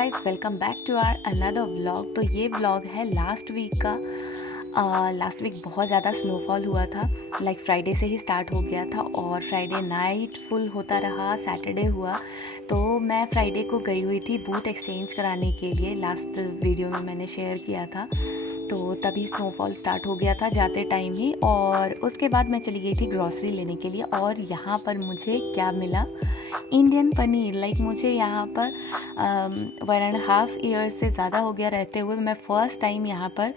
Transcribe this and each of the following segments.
Guys, welcome back to our another vlog. तो ये vlog है लास्ट वीक का। लास्ट वीक बहुत ज़्यादा स्नोफॉल हुआ था। लाइक फ्राइडे से ही स्टार्ट हो गया था और फ्राइडे नाइट फुल होता रहा, सैटरडे हुआ। तो मैं फ्राइडे को गई हुई थी बूट एक्सचेंज कराने के लिए। लास्ट वीडियो में मैंने शेयर किया था। तो तभी स्नोफॉल स्टार्ट हो गया था जाते टाइम ही। और उसके बाद मैं चली गई थी ग्रॉसरी लेने के लिए और यहाँ पर मुझे क्या मिला, इंडियन पनीर। लाइक मुझे यहाँ पर 1.5 ईयर से ज़्यादा हो गया रहते हुए मैं फ़र्स्ट टाइम यहाँ पर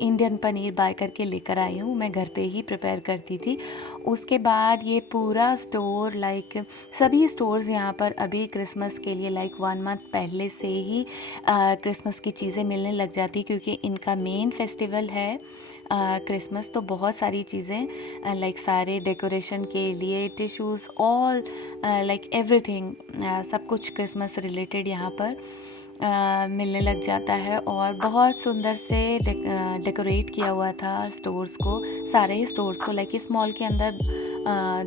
इंडियन पनीर बाय करके लेकर आई हूँ। मैं घर पे ही प्रिपेयर करती थी। उसके बाद ये पूरा स्टोर, लाइक सभी स्टोर्स यहाँ पर अभी क्रिसमस के लिए लाइक 1 मंथ पहले से ही क्रिसमस की चीज़ें मिलने लग जाती, क्योंकि इनका मेन फेस्टिवल है क्रिसमस। तो बहुत सारी चीज़ें लाइक सारे डेकोरेशन के लिए टिश्यूज़, ऑल लाइक एवरीथिंग, सब कुछ क्रिसमस रिलेटेड यहाँ पर मिलने लग जाता है। और बहुत सुंदर से डेकोरेट किया हुआ था स्टोर्स को, सारे ही स्टोर्स को। लाइक इस मॉल के अंदर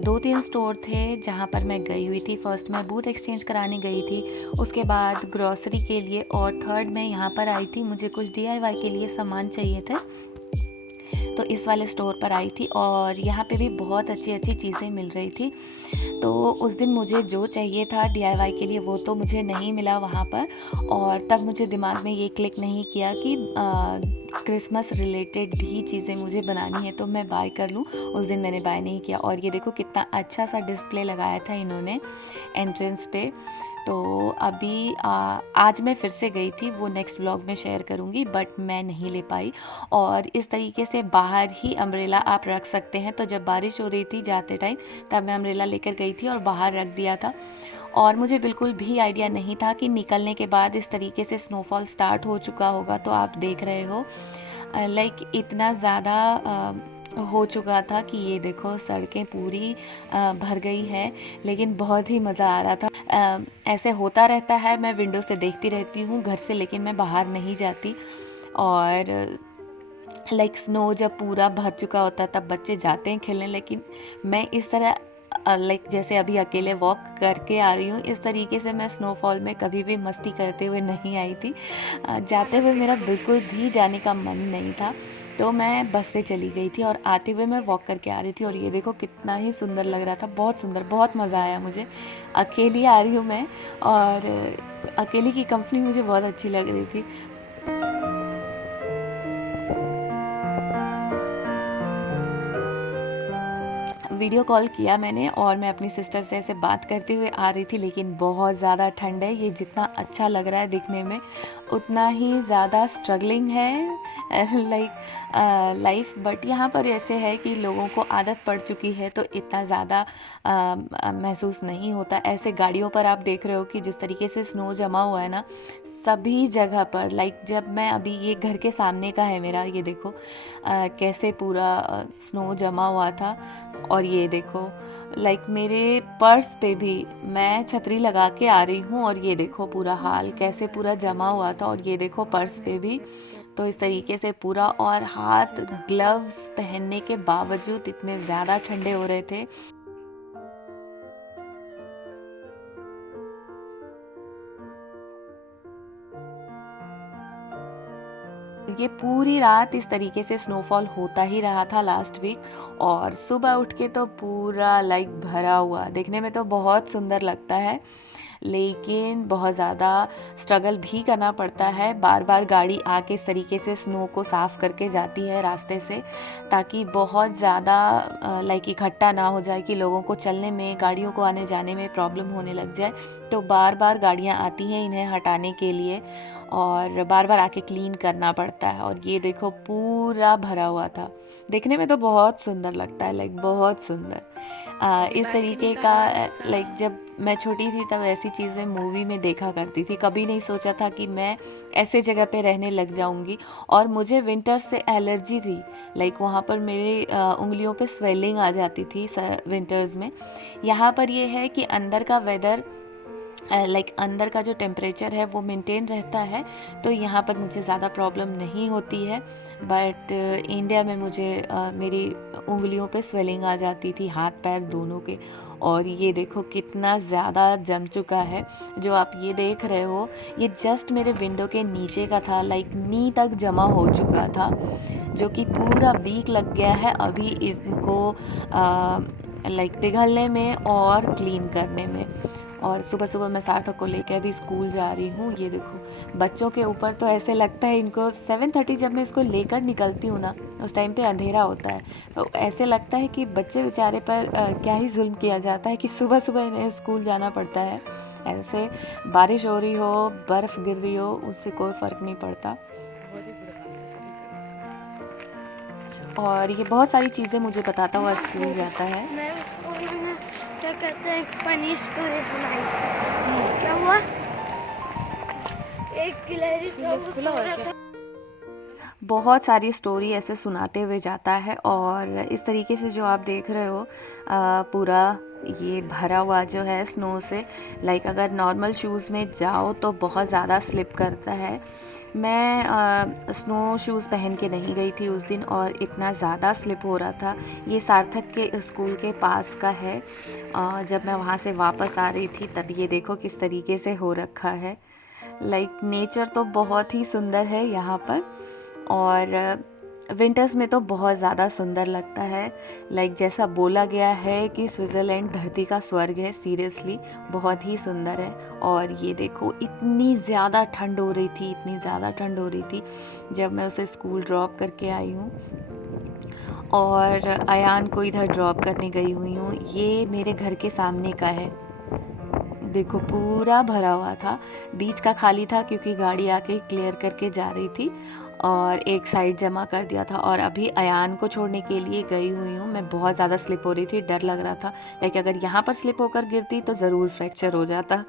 2-3 स्टोर थे जहाँ पर मैं गई हुई थी। फर्स्ट मैं बूट एक्सचेंज कराने गई थी, उसके बाद ग्रॉसरी के लिए, और थर्ड मैं यहाँ पर आई थी, मुझे कुछ DIY के लिए सामान चाहिए थे तो इस वाले स्टोर पर आई थी। और यहाँ पे भी बहुत अच्छी अच्छी चीज़ें मिल रही थी। तो उस दिन मुझे जो चाहिए था DIY के लिए वो तो मुझे नहीं मिला वहाँ पर। और तब मुझे दिमाग में ये क्लिक नहीं किया कि क्रिसमस रिलेटेड भी चीज़ें मुझे बनानी है तो मैं बाय कर लूँ। उस दिन मैंने बाय नहीं किया। और ये देखो कितना अच्छा सा डिस्प्ले लगाया था इन्होंने एंट्रेंस पे। तो अभी आज मैं फिर से गई थी, वो नेक्स्ट व्लॉग में शेयर करूँगी, बट मैं नहीं ले पाई। और इस तरीके से बाहर ही अम्ब्रेला आप रख सकते हैं। तो जब बारिश हो रही थी जाते टाइम, तब मैं अम्ब्रेला लेकर गई थी और बाहर रख दिया था। और मुझे बिल्कुल भी आइडिया नहीं था कि निकलने के बाद इस तरीके से स्नोफॉल स्टार्ट हो चुका होगा। तो आप देख रहे हो लाइक इतना ज़्यादा हो चुका था कि ये देखो सड़कें पूरी भर गई है। लेकिन बहुत ही मज़ा आ रहा था। ऐसे होता रहता है, मैं विंडो से देखती रहती हूँ घर से, लेकिन मैं बाहर नहीं जाती। और लाइक स्नो जब पूरा भर चुका होता है तब बच्चे जाते हैं खेलने, लेकिन मैं इस तरह लाइक जैसे अभी अकेले वॉक करके आ रही हूँ, इस तरीके से मैं स्नोफॉल में कभी भी मस्ती करते हुए नहीं आई थी। जाते हुए मेरा बिल्कुल भी जाने का मन नहीं था, तो मैं बस से चली गई थी और आते हुए मैं वॉक करके आ रही थी। और ये देखो कितना ही सुंदर लग रहा था, बहुत सुंदर, बहुत मज़ा आया मुझे। अकेली आ रही हूँ मैं, और अकेली की कंपनी मुझे बहुत अच्छी लग रही थी। वीडियो कॉल किया मैंने और मैं अपनी सिस्टर से ऐसे बात करते हुए आ रही थी, लेकिन बहुत ज़्यादा ठंड है। ये जितना अच्छा लग रहा है दिखने में, उतना ही ज़्यादा स्ट्रगलिंग है लाइक लाइफ। बट यहाँ पर ऐसे है कि लोगों को आदत पड़ चुकी है तो इतना ज़्यादा महसूस नहीं होता। ऐसे गाड़ियों पर आप देख रहे हो कि जिस तरीके से स्नो जमा हुआ है ना सभी जगह पर। लाइक जब मैं अभी, ये घर के सामने का है मेरा, ये देखो कैसे पूरा स्नो जमा हुआ था। और ये देखो लाइक मेरे पर्स पे भी, मैं छतरी लगा के आ रही हूँ और ये देखो पूरा हाल कैसे पूरा जमा हुआ था। और ये देखो पर्स पे भी, तो इस तरीके से पूरा। और हाथ ग्लव्स पहनने के बावजूद इतने ज़्यादा ठंडे हो रहे थे। ये पूरी रात इस तरीके से स्नोफॉल होता ही रहा था लास्ट वीक। और सुबह उठ के तो पूरा लाइक भरा हुआ, देखने में तो बहुत सुंदर लगता है, लेकिन बहुत ज़्यादा स्ट्रगल भी करना पड़ता है। बार बार गाड़ी आके इस तरीके से स्नो को साफ़ करके जाती है रास्ते से, ताकि बहुत ज़्यादा लाइक इकट्ठा ना हो जाए कि लोगों को चलने में, गाड़ियों को आने जाने में प्रॉब्लम होने लग जाए। तो बार बार गाड़ियाँ आती हैं इन्हें हटाने के लिए और बार बार आके क्लीन करना पड़ता है। और ये देखो पूरा भरा हुआ था, देखने में तो बहुत सुंदर लगता है, लाइक बहुत सुंदर। इस तरीके का लाइक जब मैं छोटी थी तब ऐसी चीज़ें मूवी में देखा करती थी। कभी नहीं सोचा था कि मैं ऐसे जगह पे रहने लग जाऊंगी। और मुझे विंटर से एलर्जी थी, लाइक वहाँ पर मेरे उंगलियों पे स्वेलिंग आ जाती थी विंटर्स में। यहाँ पर ये है कि अंदर का वेदर लाइक अंदर का जो टेम्परेचर है वो मेंटेन रहता है, तो यहाँ पर मुझे ज़्यादा प्रॉब्लम नहीं होती है। बट इंडिया में मुझे मेरी उंगलियों पे स्वेलिंग आ जाती थी, हाथ पैर दोनों के। और ये देखो कितना ज़्यादा जम चुका है। जो आप ये देख रहे हो ये जस्ट मेरे विंडो के नीचे का था, लाइक नी तक जमा हो चुका था, जो कि पूरा वीक लग गया है अभी इनको लाइक पिघलने में और क्लीन करने में। और सुबह सुबह मैं सार्थक को लेकर अभी स्कूल जा रही हूँ। ये देखो बच्चों के ऊपर तो ऐसे लगता है इनको 7:30 जब मैं इसको लेकर निकलती हूँ ना, उस टाइम पे अंधेरा होता है, तो ऐसे लगता है कि बच्चे बेचारे पर क्या ही जुल्म किया जाता है कि सुबह सुबह इन्हें स्कूल जाना पड़ता है। ऐसे बारिश हो रही हो, बर्फ़ गिर रही हो, उससे कोई फ़र्क नहीं पड़ता। और ये बहुत सारी चीज़ें मुझे बताता हुआ स्कूल जाता है। मैं उसको ना क्या कहते हैं फनी स्टोरी सुनाई। क्या हुआ, एक गिलहरी था, बहुत सारी स्टोरी ऐसे सुनाते हुए जाता है। और इस तरीके से जो आप देख रहे हो पूरा ये भरा हुआ जो है स्नो से, लाइक अगर नॉर्मल शूज़ में जाओ तो बहुत ज़्यादा स्लिप करता है। मैं स्नो शूज़ पहन के नहीं गई थी उस दिन और इतना ज़्यादा स्लिप हो रहा था। ये सार्थक के स्कूल के पास का है। जब मैं वहाँ से वापस आ रही थी तब ये देखो किस तरीके से हो रखा है। लाइक नेचर तो बहुत ही सुंदर है यहाँ पर, और विंटर्स में तो बहुत ज़्यादा सुंदर लगता है। लाइक जैसा बोला गया है कि स्विट्ज़रलैंड धरती का स्वर्ग है, सीरियसली बहुत ही सुंदर है। और ये देखो इतनी ज़्यादा ठंड हो रही थी, इतनी ज़्यादा ठंड हो रही थी जब मैं उसे स्कूल ड्रॉप करके आई हूँ और अयान को इधर ड्रॉप करने गई हुई हूँ। ये मेरे घर के सामने का है, देखो पूरा भरा हुआ था, बीच का खाली था क्योंकि गाड़ी आके क्लियर करके जा रही थी और एक साइड जमा कर दिया था। और अभी अयान को छोड़ने के लिए गई हुई हूँ। मैं बहुत ज़्यादा स्लिप हो रही थी, डर लग रहा था लाइक अगर यहाँ पर स्लिप होकर गिरती तो ज़रूर फ्रैक्चर हो जाता।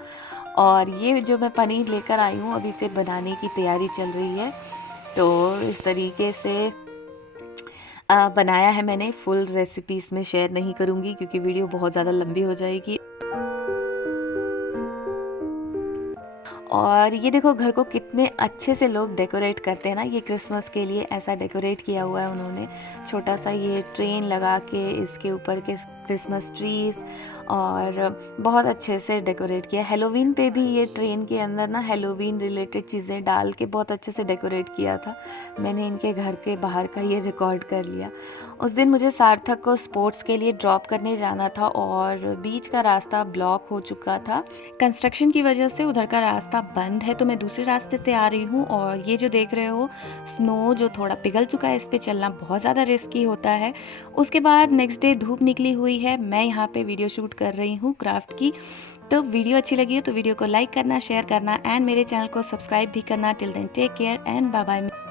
और ये जो मैं पनीर लेकर आई हूँ अभी इसे बनाने की तैयारी चल रही है। तो इस तरीके से बनाया है मैंने। फुल रेसिपी इसमें शेयर नहीं करूँगी क्योंकि वीडियो बहुत ज़्यादा लंबी हो जाएगी। और ये देखो घर को कितने अच्छे से लोग डेकोरेट करते हैं ना, ये क्रिसमस के लिए ऐसा डेकोरेट किया हुआ है उन्होंने। छोटा सा ये ट्रेन लगा के इसके ऊपर के क्रिसमस ट्रीज़, और बहुत अच्छे से डेकोरेट किया। हेलोवीन पे भी ये ट्रेन के अंदर ना हेलोवीन रिलेटेड चीज़ें डाल के बहुत अच्छे से डेकोरेट किया था। मैंने इनके घर के बाहर का ये रिकॉर्ड कर लिया। उस दिन मुझे सार्थक को स्पोर्ट्स के लिए ड्रॉप करने जाना था और बीच का रास्ता ब्लॉक हो चुका था। कंस्ट्रक्शन की वजह से उधर का रास्ता बंद है, तो मैं दूसरे रास्ते से आ रही हूँ। और ये जो देख रहे हो स्नो जो थोड़ा पिघल चुका है, इस पे चलना बहुत ज़्यादा रिस्की होता है। उसके बाद नेक्स्ट डे धूप निकली हुई है, मैं यहाँ पे वीडियो शूट कर रही हूँ क्राफ्ट की। तो वीडियो अच्छी लगी हो तो वीडियो को लाइक करना, शेयर करना एंड मेरे चैनल को सब्सक्राइब भी करना। Till then take care and bye bye.